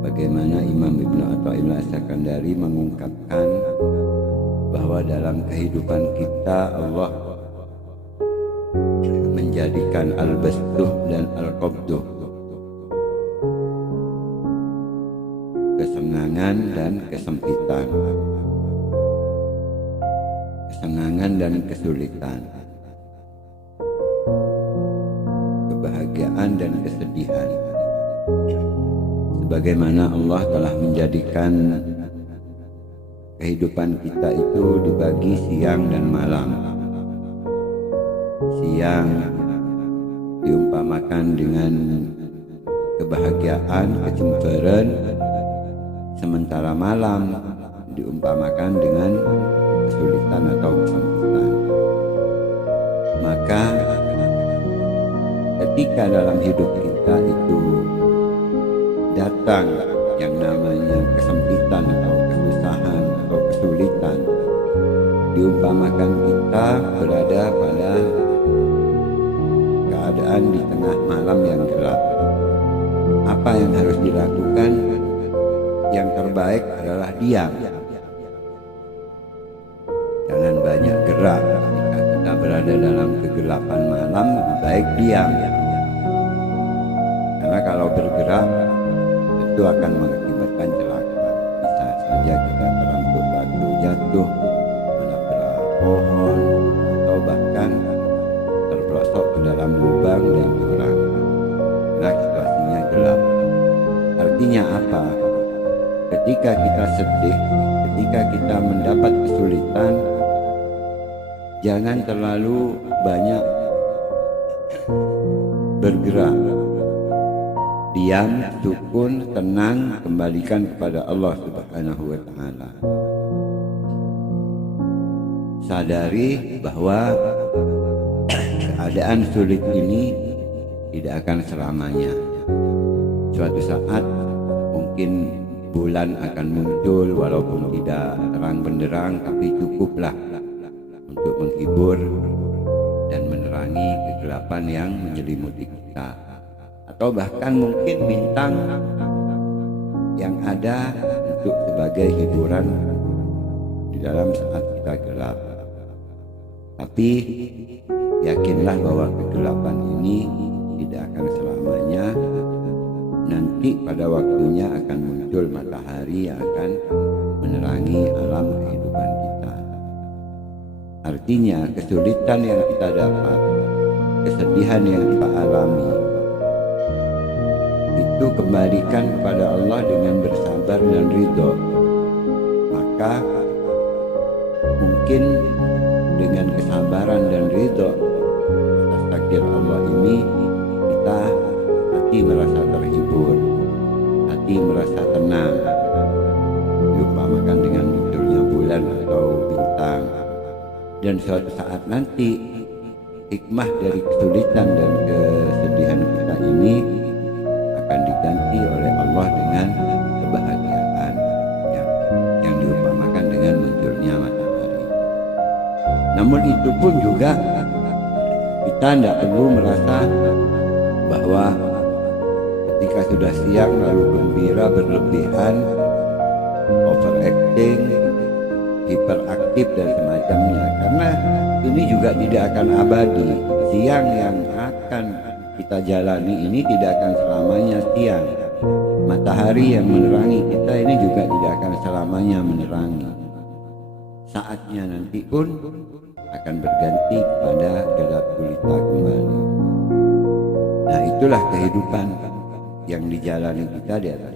bagaimana Imam Ibnu Athaillah As-Sakandari mengungkapkan bahwa dalam kehidupan kita Allah menjadikan al-bastuh dan al-qabduh, kesenangan dan kesempitan, kesenangan dan kesulitan, kebahagiaan dan kesedihan. Sebagaimana Allah telah menjadikan kehidupan kita itu dibagi siang dan malam. Siang diumpamakan dengan kebahagiaan, kecemburuan, sementara malam diumpamakan dengan kesulitan atau kesempitan. Maka ketika dalam hidup kita itu datang yang namanya kesempitan atau kesusahan atau kesulitan, diumpamakan kita berada pada keadaan di tengah malam yang gelap. Apa yang harus dilakukan? Yang terbaik adalah diam. Jangan banyak gerak. Ketika kita berada dalam kegelapan malam, lebih baik diam. Karena kalau bergerak itu akan mengakibatkan celaka. Bisa saja kita terangkut batu jatuh, menabrak pohon, atau bahkan terperosok ke dalam lubang dan jurang. Nah, situasinya gelap. Artinya apa? Ketika kita sedih, ketika kita mendapat kesulitan, jangan terlalu banyak bergerak. Diam, sukun, tenang, kembalikan kepada Allah Subhanahu wa Ta'ala. Sadari bahwa keadaan sulit ini tidak akan selamanya. Suatu saat mungkin bulan akan muncul walaupun tidak terang benderang, tapi cukuplah untuk menghibur dan menerangi kegelapan yang menyelimuti kita. Atau bahkan mungkin bintang yang ada untuk sebagai hiburan di dalam saat kita gelap. Tapi yakinlah bahwa kegelapan ini tidak akan selamanya. Nanti pada waktunya akan muncul matahari yang akan menerangi alam kehidupan kita. Artinya kesulitan yang kita dapat, kesedihan yang kita alami, itu kembalikan kepada Allah dengan bersabar dan ridho. Maka mungkin dengan kesabaran dan ridho atas takdir Allah ini, kita hati merasa terhibur, hati merasa tenang, diumpamakan dengan munculnya bulan atau bintang. Dan suatu saat nanti hikmah dari kesulitan dan kesedihan kita ini akan diganti oleh Allah dengan kebahagiaan yang diumpamakan dengan munculnya matahari. Namun itu pun juga kita tidak perlu merasa bahwa ketika sudah siang lalu gembira berlebihan, overacting, hiperaktif dan semacamnya. Karena ini juga tidak akan abadi. Siang yang akan kita jalani ini tidak akan selamanya siang. Matahari yang menerangi kita ini juga tidak akan selamanya menerangi. Saatnya nanti pun akan berganti kepada gelap gulita kembali. Nah, itulah kehidupan yang dijalani kita di atas